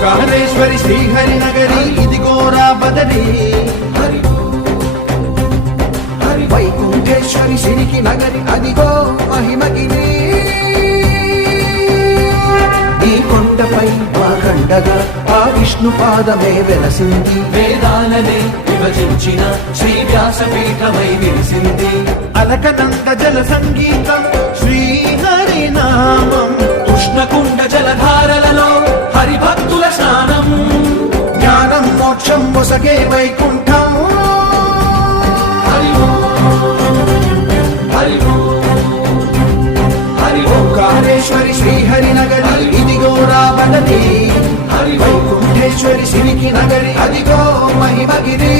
ఓంకారేశ్వరి శ్రీహరి నగరి ఇదిగోరా బదరి వైకుంఠేశ్వరి సిరికి నగరి అదిగో మహిమగిరి ఈ కొండపై వాకండగా ఆ విష్ణు పాదమే వెలసింది వేదాలనే విభజించిన శ్రీ వ్యాసపీఠమై నిలిసింది అలకనంద జల సంగీతం శ్రీహరి నామం కృష్ణకుండ జలధారలలో హరిభక్తుల స్నానం జ్ఞానం మోక్షం మొసగే వైకుంఠం హరి హరి హరి ఓంకారేశ్వరి శ్రీహరి నగరి ఇదిగోరా బదరి హరి వైకుంఠేశ్వరి సిరికి నగరి అదిగో మహిమగిరి